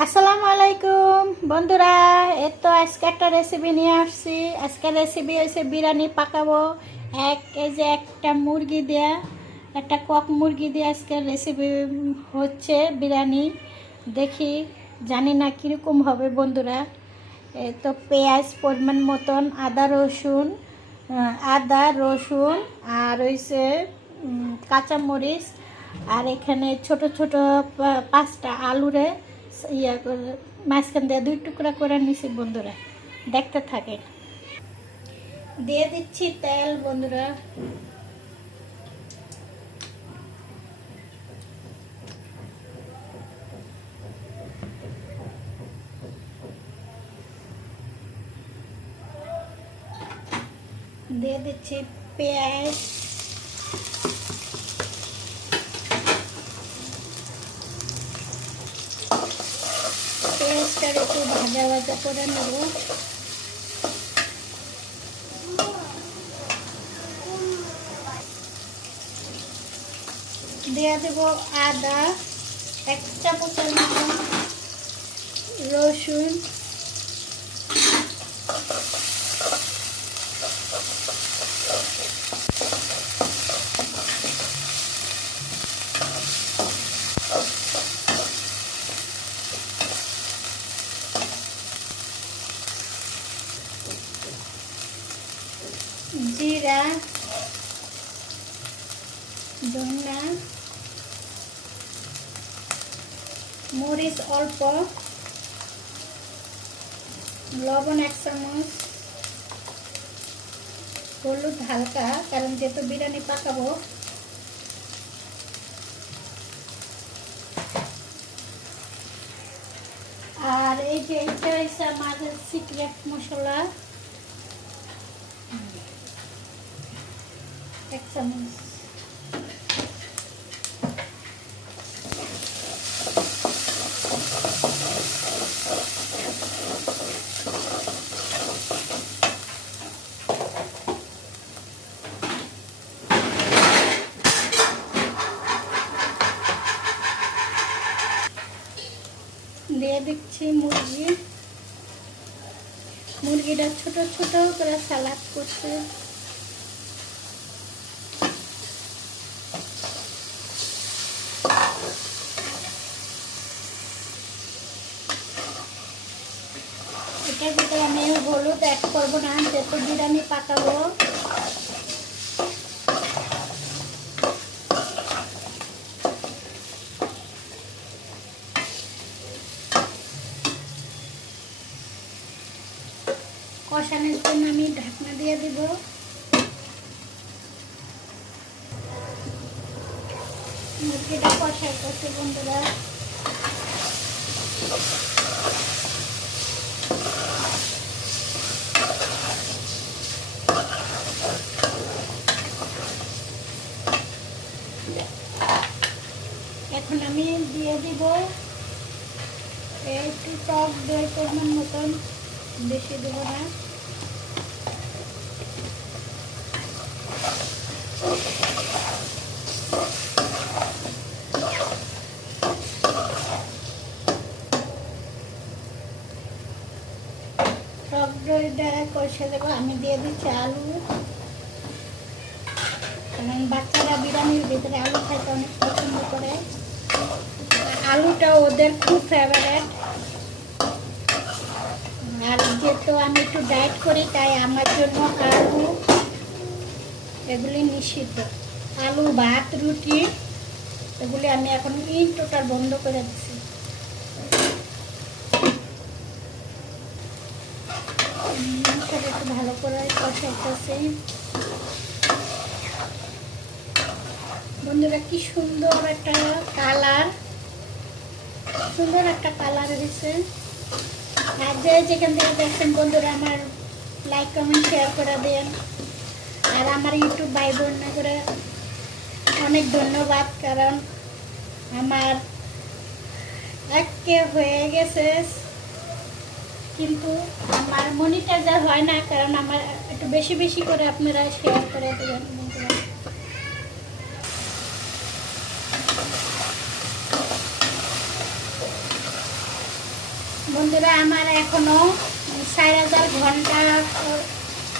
আসসালামু আলাইকুম বন্ধুরা। এই তো আজকে একটা রেসিপি নিয়ে আসছি। আজকের রেসিপি হয়েছে বিরিয়ানি পাকাবো। এই যে একটা মুরগি দেয়া, একটা কক মুরগি দিয়ে আজকের রেসিপি হচ্ছে বিরিয়ানি। দেখি, জানি না কীরকম হবে বন্ধুরা। এই তো পেঁয়াজ পরিমাণ মতন, আদা রসুন আর হয়েছে কাঁচামরিচ, আর এখানে ছোট ছোট 5টা আলুরে ইয়া করে মাঝখান দিয়ে 2 টুকরা করে নিছি বন্ধুরা। দেখতে থাকে, দিয়ে দিচ্ছি তেল বন্ধুরা। দিয়ে দিচ্ছি পেঁয়াজ, পেঁয়াজটা একটু ভাজা ভাজা করে নেব। দিয়ে দেব আদা 1 চামচের মতন, রসুন, জিরা, ধনিয়া, মরিচ অল্প, লবণ 1 চামচ, হলুদ হালকা, কারণ যেহেতু বিরিয়ানি পাকাবো। আর এই যে এটা হচ্ছে আমাদের সিক্রেট মশলা 1 চামচ। দিয়ে দিচ্ছি মুরগিটা ছোট ছোট করে সালাদ করতে। এটার ভিতরে আমি হলুদ অ্যাড করবো না, যেহেতু বিরিয়ানি পাকাবো। কষানোর জন্য আমি ঢাকনা দিয়ে দিব। মুরগিটা কষাই করতে বন্ধুরা। এখন আমি দিয়ে দিব একটু টক দই পরিমাণ মতন, বেশি দেব না। টক দই দ্বারা কষে দেবো। আমি দিয়ে দিচ্ছি আলু, কারণ বাচ্চারা বিরিয়ানির ভিতরে আলু খাইতে অনেক পছন্দ করে। আলুটা ওদের খুব ফেভারিট। আর যেহেতু আমি একটু ডায়েট করি, তাই আমার জন্য আলু এগুলি নিষিদ্ধ। আলু, ভাত, রুটি এগুলি আমি এখন টোটাল বন্ধ করে দিচ্ছি। একটু ভালো করে কষাইতেছি বন্ধুরা। কি সুন্দর একটা কালার, হয়েছে। আর যেখান থেকে দেখছেন বন্ধুরা, আমার লাইক কমেন্ট শেয়ার করে দেন। আর আমার ইউটিউব ভাই বোন করে অনেক ধন্যবাদ, কারণ আমার হয়ে গেছে, কিন্তু আমার মনিটাইজার হয় না, কারণ আমার একটু বেশি বেশি করে আপনারা শেয়ার করে দেবেন বন্ধুরা। বন্ধুরা আমার এখনো 4000 ঘন্টা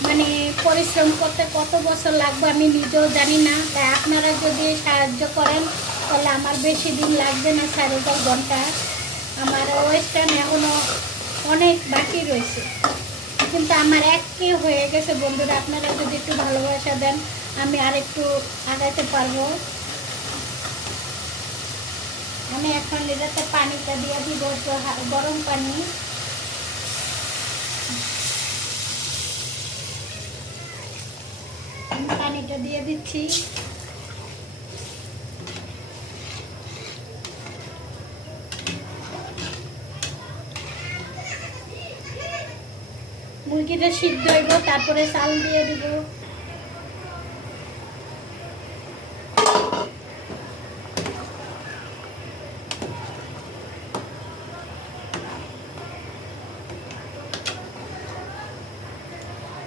মানে পরিশ্রম করতে কত বছর লাগবে আমি নিজেও জানি না। তাই আপনারা যদি সাহায্য করেন তাহলে আমার বেশি দিন লাগবে না। 4000 ঘন্টা আমার ওয়েস্টার্ন এখনও অনেক বাকি রয়েছে, কিন্তু আমার একই হয়ে গেছে। বন্ধুরা আপনারা যদি একটু ভালোবাসা দেন আমি আরেকটু আগাইতে পারবো। আমি এখন এটাতে পানিটা দিয়ে দিব, গরম পানি। পানিটা দিয়ে দিচ্ছি। মুরগিটা সিদ্ধ হইব, তারপরে চাল দিয়ে দিব।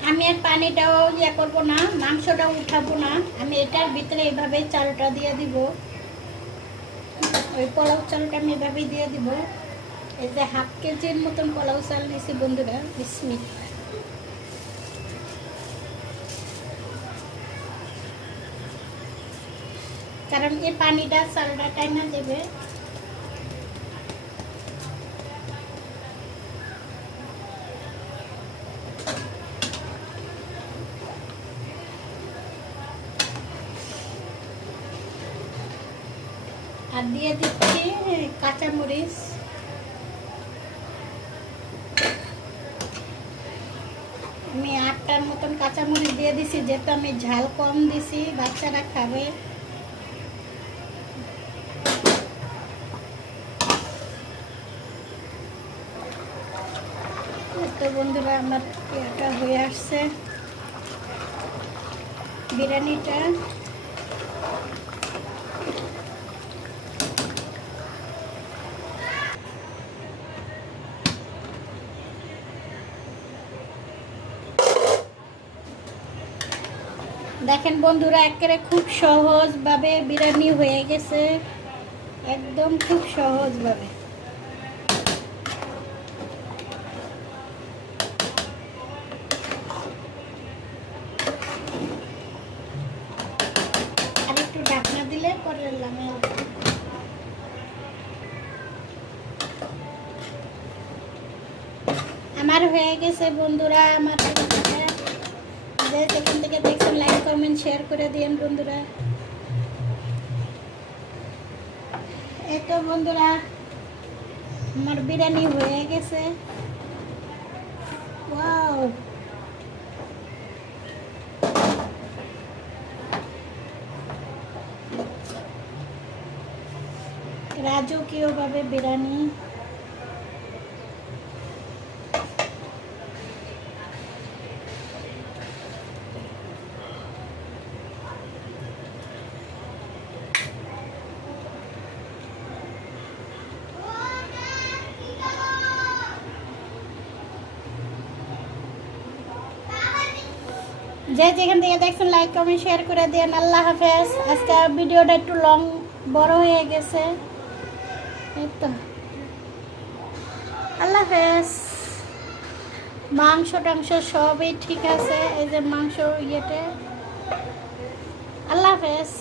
আমি আর পানিটাও ইয়ে করবো না, মাংসটাও উঠাবো না। আমি এটার ভিতরে এইভাবে চালটা দিয়ে দিব। ওই পোলাও চালটা আমি এভাবেই দিয়ে দিব। এই যে 1/2 কেজির মতন পোলাও চাল নিয়েছি বন্ধুরা। বিসমিল্লাহ। কারণ এই পানিটা চালটা টাইনা দেবে। আর দিয়ে দিচ্ছি কাঁচামরিচ। আমি 8টার মতন কাঁচামরিচ দিয়ে দিছি, যেহেতু আমি ঝাল কম দিছি, বাচ্চারা খাবে। তো বন্ধুরা আমার এটা হয়ে আসছে বিরিয়ানিটা। দেখেন বন্ধুরা একেবারে খুব সহজভাবে বিরিয়ানি হয়ে গেছে, একদম খুব সহজভাবে। আর একটু ঢাকনা দিলে পরে লামে আমার হয়ে গেছে বন্ধুরা। আমার যেখান থেকে দেখছেন লাইক কমেন্ট শেয়ার করে দিন বন্ধুরা। এই তো বন্ধুরা আমার বিরিয়ানি হয়ে গেছে। ওয়াও, রাজকীয়ভাবে বিরিয়ানি। যে যেখান থেকে দেখছেন লাইক কমেন্ট শেয়ার করে দেন। আল্লাহ হাফেজ। আজকে ভিডিওটা একটু লং বড় হয়ে গেছে, এই তো। আল্লাহ হাফেজ। মাংস টাংস সবই ঠিক আছে, এই যে মাংস ইয়েতে। আল্লাহ হাফেজ।